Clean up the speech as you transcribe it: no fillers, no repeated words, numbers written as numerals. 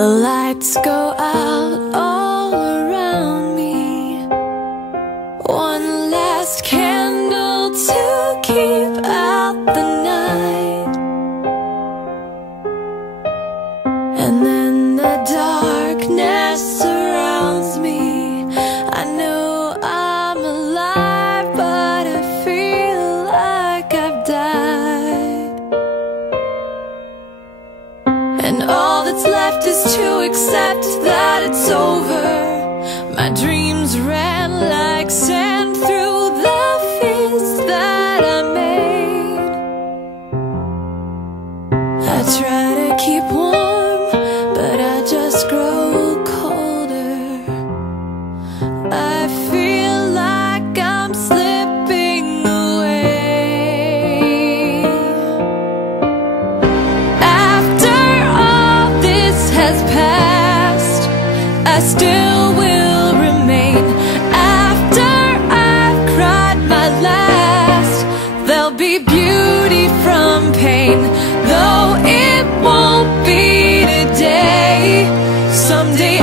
The lights go out all around me. One last candle to keep out the night, and then the darkness surrounds me. I know I'm alive, but I feel like I've died. And all that's left is to accept that it's over. My dreams ran like sand through the fist that I made. I try to keep warm, but I just grow colder. I feel like I'm slipping away. After all this has passed, I still will remain. After I've cried my last, there'll be beauty from pain. Though it won't be today, someday